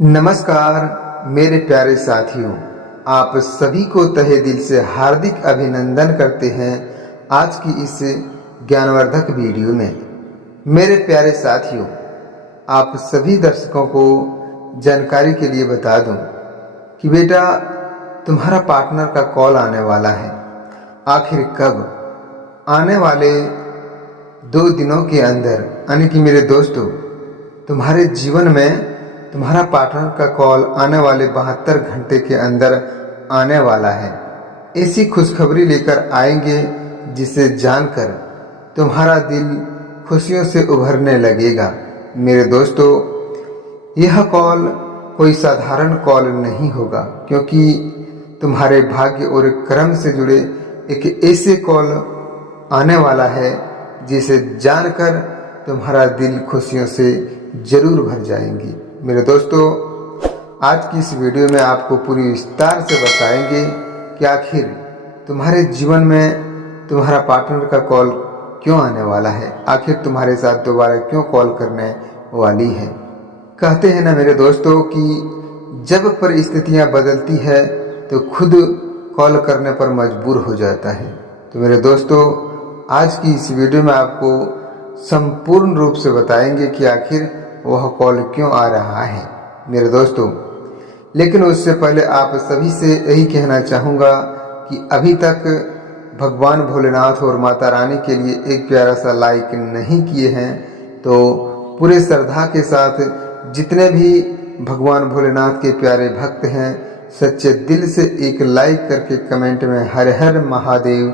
नमस्कार मेरे प्यारे साथियों, आप सभी को तहे दिल से हार्दिक अभिनंदन करते हैं आज की इस ज्ञानवर्धक वीडियो में। मेरे प्यारे साथियों, आप सभी दर्शकों को जानकारी के लिए बता दूं कि बेटा तुम्हारा पार्टनर का कॉल आने वाला है। आखिर कब? आने वाले 2 दिनों के अंदर, यानी कि मेरे दोस्तों, तुम्हारे जीवन में तुम्हारा पार्टनर का कॉल आने वाले 72 घंटे के अंदर आने वाला है। ऐसी खुशखबरी लेकर आएंगे जिसे जानकर तुम्हारा दिल खुशियों से उभरने लगेगा। मेरे दोस्तों, यह कॉल कोई साधारण कॉल नहीं होगा, क्योंकि तुम्हारे भाग्य और कर्म से जुड़े एक ऐसे कॉल आने वाला है जिसे जानकर तुम्हारा दिल खुशियों से जरूर भर जाएंगी। मेरे दोस्तों, आज की इस वीडियो में आपको पूरी विस्तार से बताएंगे कि आखिर तुम्हारे जीवन में तुम्हारा पार्टनर का कॉल क्यों आने वाला है, आखिर तुम्हारे साथ दोबारा क्यों कॉल करने वाली है। कहते हैं ना मेरे दोस्तों कि जब परिस्थितियां बदलती है तो खुद कॉल करने पर मजबूर हो जाता है। तो मेरे दोस्तों, आज की इस वीडियो में आपको संपूर्ण रूप से बताएंगे कि आखिर वह कॉल क्यों आ रहा है मेरे दोस्तों। लेकिन उससे पहले आप सभी से यही कहना चाहूँगा कि अभी तक भगवान भोलेनाथ और माता रानी के लिए एक प्यारा सा लाइक नहीं किए हैं, तो पूरे श्रद्धा के साथ जितने भी भगवान भोलेनाथ के प्यारे भक्त हैं, सच्चे दिल से एक लाइक करके कमेंट में हर हर महादेव,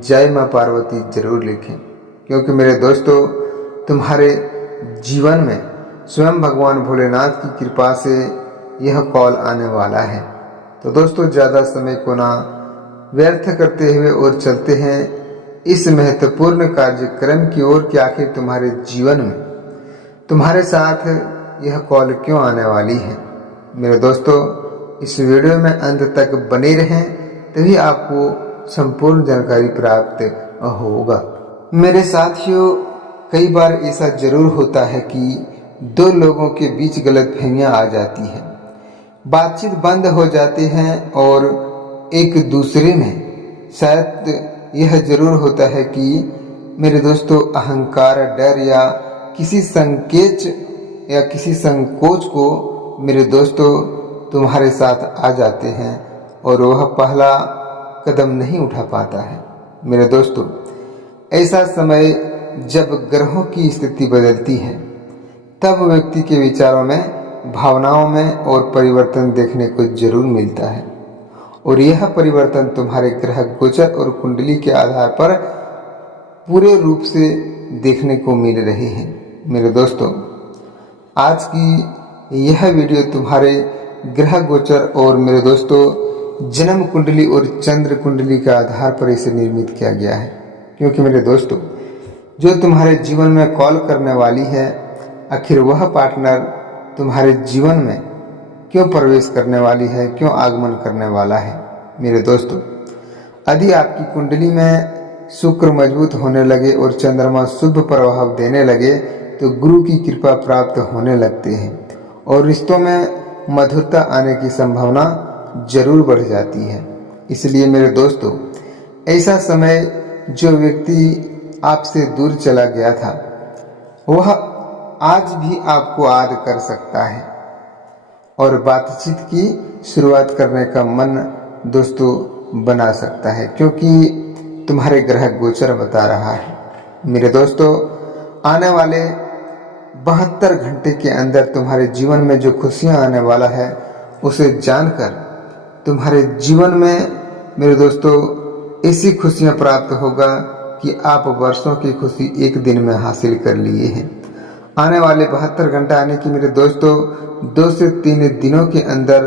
जय माँ पार्वती जरूर लिखें। क्योंकि मेरे दोस्तों, तुम्हारे जीवन में स्वयं भगवान भोलेनाथ की कृपा से यह कॉल आने वाला है। तो दोस्तों, ज़्यादा समय को ना व्यर्थ करते हुए और चलते हैं इस महत्वपूर्ण कार्यक्रम की ओर कि आखिर तुम्हारे जीवन में तुम्हारे साथ यह कॉल क्यों आने वाली है। मेरे दोस्तों, इस वीडियो में अंत तक बने रहें, तभी आपको संपूर्ण जानकारी प्राप्त होगा। मेरे साथियों, कई बार ऐसा जरूर होता है कि 2 लोगों के बीच गलतफहमियां आ जाती हैं, बातचीत बंद हो जाती हैं और एक दूसरे में शायद यह जरूर होता है कि मेरे दोस्तों, अहंकार, डर या किसी संकोच को मेरे दोस्तों तुम्हारे साथ आ जाते हैं और वह पहला कदम नहीं उठा पाता है। मेरे दोस्तों, ऐसा समय जब ग्रहों की स्थिति बदलती है, तब व्यक्ति के विचारों में, भावनाओं में और परिवर्तन देखने को जरूर मिलता है। और यह परिवर्तन तुम्हारे ग्रह गोचर और कुंडली के आधार पर पूरे रूप से देखने को मिल रहे हैं। मेरे दोस्तों, आज की यह वीडियो तुम्हारे ग्रह गोचर और मेरे दोस्तों जन्म कुंडली और चंद्र कुंडली के आधार पर इसे निर्मित किया गया है। क्योंकि मेरे दोस्तों, जो तुम्हारे जीवन में कॉल करने वाली है, आखिर वह पार्टनर तुम्हारे जीवन में क्यों प्रवेश करने वाली है, क्यों आगमन करने वाला है। मेरे दोस्तों, यदि आपकी कुंडली में शुक्र मजबूत होने लगे और चंद्रमा शुभ प्रभाव देने लगे तो गुरु की कृपा प्राप्त होने लगते हैं और रिश्तों में मधुरता आने की संभावना जरूर बढ़ जाती है। इसलिए मेरे दोस्तों, ऐसा समय जो व्यक्ति आपसे दूर चला गया था, वह आज भी आपको याद कर सकता है और बातचीत की शुरुआत करने का मन दोस्तों बना सकता है, क्योंकि तुम्हारे ग्रह गोचर बता रहा है। मेरे दोस्तों, आने वाले 72 घंटे के अंदर तुम्हारे जीवन में जो खुशियां आने वाला है, उसे जानकर तुम्हारे जीवन में मेरे दोस्तों ऐसी खुशियां प्राप्त होगा कि आप वर्षों की खुशी एक दिन में हासिल कर लिए हैं। आने वाले 72 घंटा आने की मेरे दोस्तों 2 से 3 दिनों के अंदर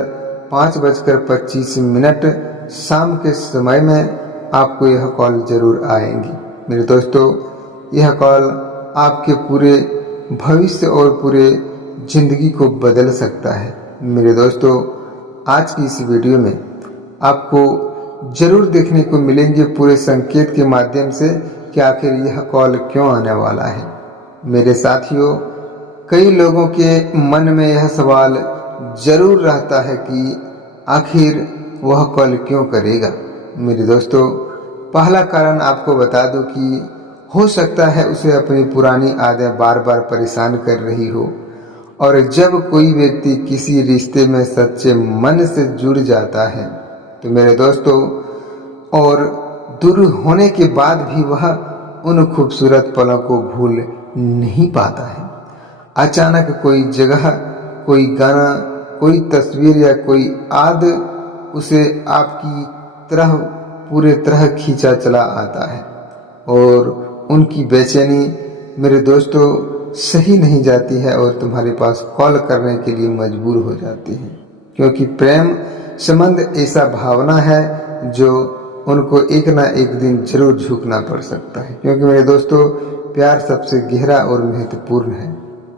5:25 शाम के समय में आपको यह कॉल जरूर आएंगी। मेरे दोस्तों, यह कॉल आपके पूरे भविष्य और पूरे जिंदगी को बदल सकता है। मेरे दोस्तों, आज की इस वीडियो में आपको जरूर देखने को मिलेंगे पूरे संकेत के माध्यम से कि आखिर यह कॉल क्यों आने वाला है। मेरे साथियों, कई लोगों के मन में यह सवाल जरूर रहता है कि आखिर वह कॉल क्यों करेगा। मेरे दोस्तों, पहला कारण आपको बता दूं कि हो सकता है उसे अपनी पुरानी आदतें बार बार परेशान कर रही हो, और जब कोई व्यक्ति किसी रिश्ते में सच्चे मन से जुड़ जाता है तो मेरे दोस्तों, और दूर होने के बाद भी वह उन खूबसूरत पलों को भूल नहीं पाता है। अचानक कोई जगह, कोई गाना, कोई तस्वीर या कोई याद उसे आपकी तरह पूरे तरह खींचा चला आता है, और उनकी बेचैनी मेरे दोस्तों सही नहीं जाती है और तुम्हारे पास कॉल करने के लिए मजबूर हो जाती है। क्योंकि प्रेम संबंध ऐसा भावना है जो उनको एक ना एक दिन जरूर झुकना पड़ सकता है। क्योंकि मेरे दोस्तों, प्यार सबसे गहरा और महत्वपूर्ण है।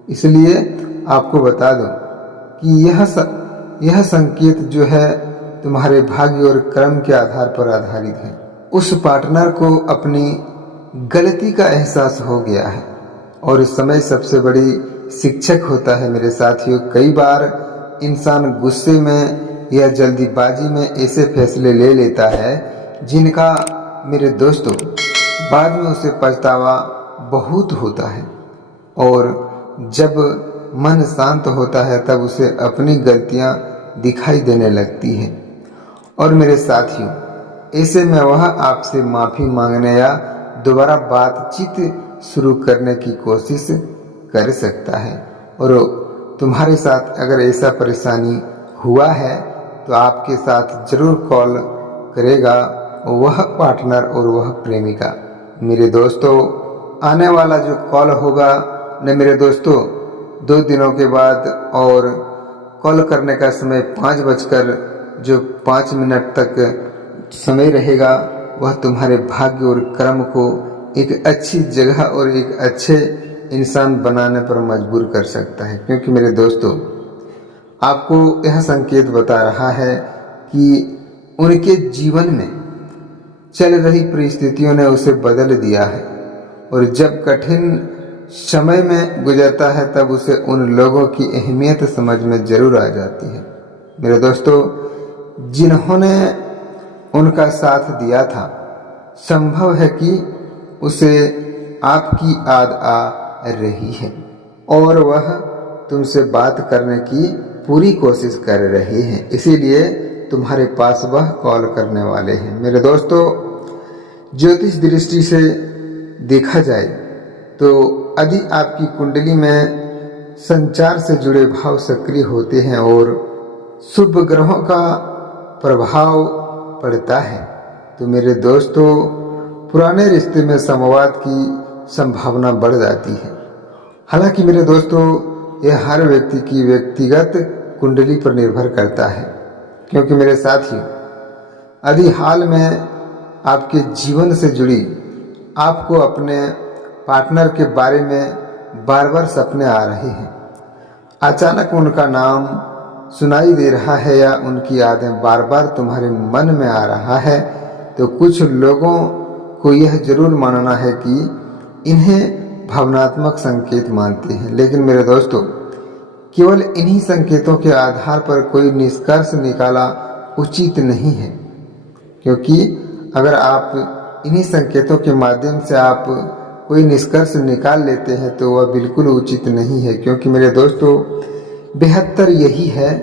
इसलिए आपको बता दो कि यह संकेत जो है तुम्हारे भाग्य और कर्म के आधार पर आधारित है। उस पार्टनर को अपनी गलती का एहसास हो गया है, और समय सबसे बड़ी शिक्षक होता है मेरे साथियों। कई बार इंसान गुस्से में या जल्दीबाजी में ऐसे फैसले ले लेता है जिनका मेरे दोस्तों बाद में उसे पछतावा बहुत होता है, और जब मन शांत होता है तब उसे अपनी गलतियां दिखाई देने लगती हैं। और मेरे साथियों, ऐसे में वह आपसे माफ़ी मांगने या दोबारा बातचीत शुरू करने की कोशिश कर सकता है। और तुम्हारे साथ अगर ऐसा परेशानी हुआ है तो आपके साथ जरूर कॉल करेगा वह पार्टनर और वह प्रेमिका। मेरे दोस्तों, आने वाला जो कॉल होगा न मेरे दोस्तों 2 दिनों के बाद, और कॉल करने का समय 5:05 तक समय रहेगा, वह तुम्हारे भाग्य और कर्म को एक अच्छी जगह और एक अच्छे इंसान बनाने पर मजबूर कर सकता है। क्योंकि मेरे दोस्तों, आपको यह संकेत बता रहा है कि उनके जीवन में चल रही परिस्थितियों ने उसे बदल दिया है, और जब कठिन समय में गुजरता है तब उसे उन लोगों की अहमियत समझ में जरूर आ जाती है। मेरे दोस्तों, जिन्होंने उनका साथ दिया था, संभव है कि उसे आपकी याद आ रही है और वह तुमसे बात करने की पूरी कोशिश कर रहे हैं, इसीलिए तुम्हारे पास वह कॉल करने वाले हैं। मेरे दोस्तों, ज्योतिष दृष्टि से देखा जाए तो यदि आपकी कुंडली में संचार से जुड़े भाव सक्रिय होते हैं और शुभ ग्रहों का प्रभाव पड़ता है तो मेरे दोस्तों, पुराने रिश्ते में संवाद की संभावना बढ़ जाती है। हालांकि मेरे दोस्तों, यह हर व्यक्ति की व्यक्तिगत कुंडली पर निर्भर करता है। क्योंकि मेरे साथियों, यदि हाल में आपके जीवन से जुड़ी आपको अपने पार्टनर के बारे में बार बार सपने आ रहे हैं, अचानक उनका नाम सुनाई दे रहा है या उनकी यादें बार बार तुम्हारे मन में आ रहा है, तो कुछ लोगों को यह जरूर मानना है कि इन्हें भावनात्मक संकेत मानते हैं। लेकिन मेरे दोस्तों, केवल इन्हीं संकेतों के आधार पर कोई निष्कर्ष निकाला उचित नहीं है। क्योंकि अगर आप इन्हीं संकेतों के माध्यम से आप कोई निष्कर्ष निकाल लेते हैं तो वह बिल्कुल उचित नहीं है। क्योंकि मेरे दोस्तों, बेहतर यही है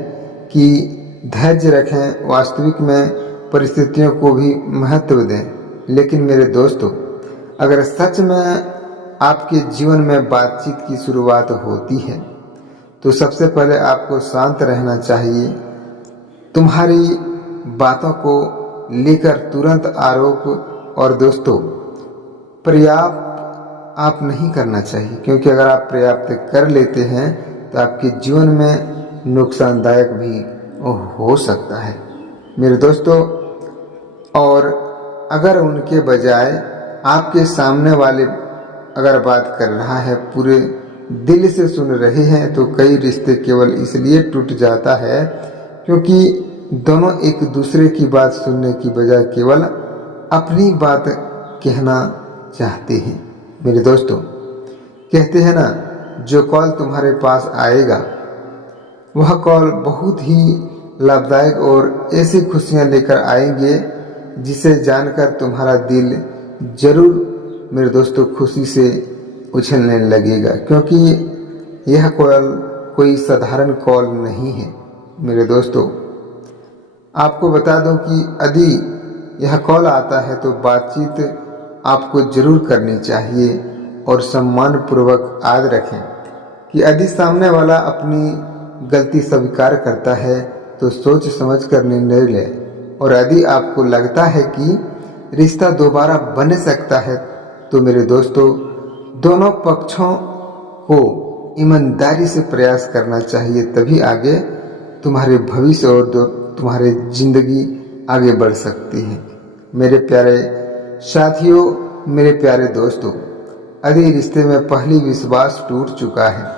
कि धैर्य रखें, वास्तविक में परिस्थितियों को भी महत्व दें। लेकिन मेरे दोस्तों, अगर सच में आपके जीवन में बातचीत की शुरुआत होती है तो सबसे पहले आपको शांत रहना चाहिए। तुम्हारी बातों को लेकर तुरंत आरोप और दोस्तों पर्याप्त आप नहीं करना चाहिए। क्योंकि अगर आप पर्याप्त कर लेते हैं तो आपके जीवन में नुकसानदायक भी हो सकता है मेरे दोस्तों। और अगर उनके बजाय आपके सामने वाले अगर बात कर रहा है, पूरे दिल से सुन रहे हैं, तो कई रिश्ते केवल इसलिए टूट जाता है क्योंकि दोनों एक दूसरे की बात सुनने की बजाय केवल अपनी बात कहना चाहते हैं। मेरे दोस्तों, कहते हैं ना, जो कॉल तुम्हारे पास आएगा वह कॉल बहुत ही लाभदायक और ऐसी खुशियां लेकर आएंगे जिसे जानकर तुम्हारा दिल जरूर मेरे दोस्तों खुशी से उछलने लगेगा, क्योंकि यह कॉल कोई साधारण कॉल नहीं है। मेरे दोस्तों, आपको बता दूं कि यदि यह कॉल आता है तो बातचीत आपको जरूर करनी चाहिए और सम्मान पूर्वक याद रखें कि यदि सामने वाला अपनी गलती स्वीकार करता है तो सोच समझ कर निर्णय ले, और यदि आपको लगता है कि रिश्ता दोबारा बन सकता है तो मेरे दोस्तों दोनों पक्षों को ईमानदारी से प्रयास करना चाहिए, तभी आगे तुम्हारे भविष्य और तुम्हारी जिंदगी आगे बढ़ सकती है। मेरे प्यारे साथियों, मेरे प्यारे दोस्तों, यदि रिश्ते में पहली विश्वास टूट चुका है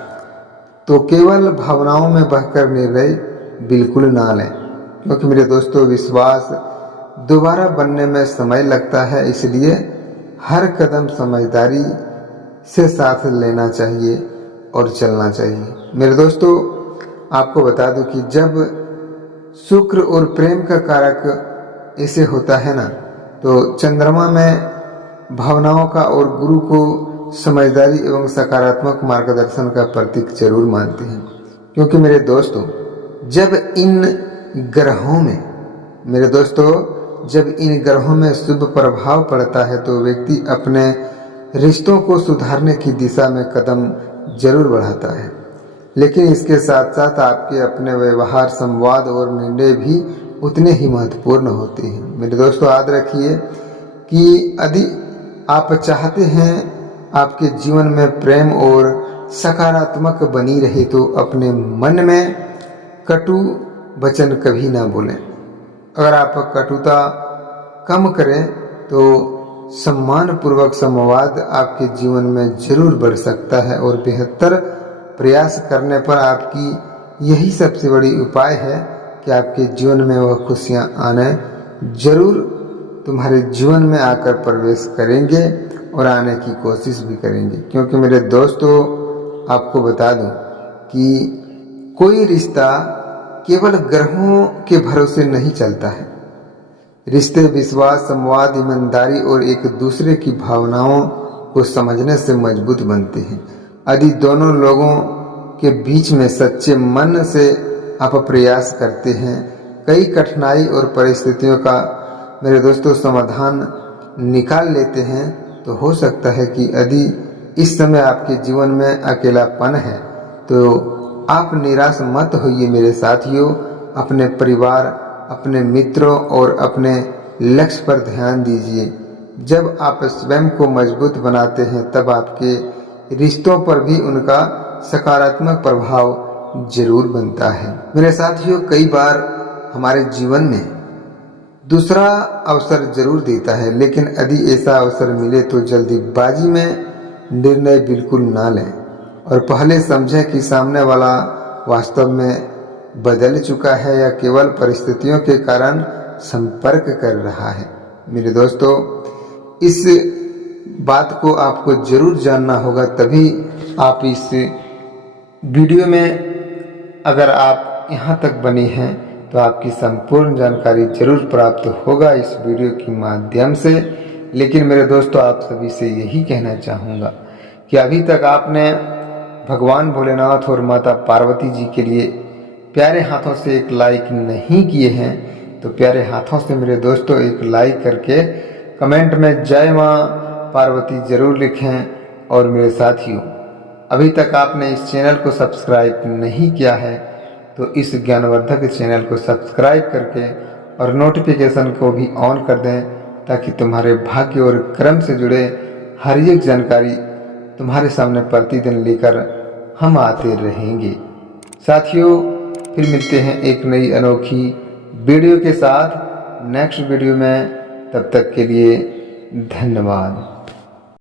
तो केवल भावनाओं में बहकर निर्णय बिल्कुल ना लें, क्योंकि मेरे दोस्तों विश्वास दोबारा बनने में समय लगता है। इसलिए हर कदम समझदारी से साथ लेना चाहिए और चलना चाहिए। मेरे दोस्तों, आपको बता दूं कि जब शुक्र और प्रेम का कारक ऐसे होता है ना, तो चंद्रमा में भावनाओं का और गुरु को समझदारी एवं सकारात्मक मार्गदर्शन का प्रतीक जरूर मानते हैं। क्योंकि मेरे दोस्तों जब इन ग्रहों में शुभ प्रभाव पड़ता है तो व्यक्ति अपने रिश्तों को सुधारने की दिशा में कदम जरूर बढ़ाता है, लेकिन इसके साथ साथ आपके अपने व्यवहार, संवाद और निर्णय भी उतने ही महत्वपूर्ण होते हैं। मेरे दोस्तों, याद रखिए कि यदि आप चाहते हैं आपके जीवन में प्रेम और सकारात्मक बनी रहे तो अपने मन में कटु वचन कभी ना बोलें। अगर आप कटुता कम करें तो सम्मान पूर्वक संवाद आपके जीवन में जरूर बढ़ सकता है, और बेहतर प्रयास करने पर आपकी यही सबसे बड़ी उपाय है कि आपके जीवन में वह खुशियां आने जरूर तुम्हारे जीवन में आकर प्रवेश करेंगे और आने की कोशिश भी करेंगे। क्योंकि मेरे दोस्तों, आपको बता दूं कि कोई रिश्ता केवल ग्रहों के भरोसे नहीं चलता है। रिश्ते विश्वास, संवाद, ईमानदारी और एक दूसरे की भावनाओं को समझने से मजबूत बनते हैं। यदि दोनों लोगों के बीच में सच्चे मन से आप प्रयास करते हैं, कई कठिनाई और परिस्थितियों का मेरे दोस्तों समाधान निकाल लेते हैं, तो हो सकता है कि यदि इस समय आपके जीवन में अकेलापन है तो आप निराश मत होइए मेरे साथियों। अपने परिवार, अपने मित्रों और अपने लक्ष्य पर ध्यान दीजिए। जब आप स्वयं को मजबूत बनाते हैं तब आपके रिश्तों पर भी उनका सकारात्मक प्रभाव जरूर बनता है। मेरे साथियों, कई बार हमारे जीवन में दूसरा अवसर जरूर देता है, लेकिन यदि ऐसा अवसर मिले तो जल्दीबाजी में निर्णय बिल्कुल ना लें और पहले समझें कि सामने वाला वास्तव में बदल चुका है या केवल परिस्थितियों के कारण संपर्क कर रहा है। मेरे दोस्तों, इस बात को आपको जरूर जानना होगा, तभी आप इस वीडियो में अगर आप यहाँ तक बनी हैं तो आपकी संपूर्ण जानकारी जरूर प्राप्त होगा इस वीडियो के माध्यम से। लेकिन मेरे दोस्तों, आप सभी से यही कहना चाहूँगा कि अभी तक आपने भगवान भोलेनाथ और माता पार्वती जी के लिए प्यारे हाथों से एक लाइक नहीं किए हैं तो प्यारे हाथों से मेरे दोस्तों एक लाइक करके कमेंट में जय माँ पार्वती जरूर लिखें। और मेरे साथियों, अभी तक आपने इस चैनल को सब्सक्राइब नहीं किया है तो इस ज्ञानवर्धक चैनल को सब्सक्राइब करके और नोटिफिकेशन को भी ऑन कर दें, ताकि तुम्हारे भाग्य और कर्म से जुड़े हर एक जानकारी तुम्हारे सामने प्रतिदिन लेकर हम आते रहेंगे। साथियों, फिर मिलते हैं एक नई अनोखी वीडियो के साथ नेक्स्ट वीडियो में। तब तक के लिए धन्यवाद।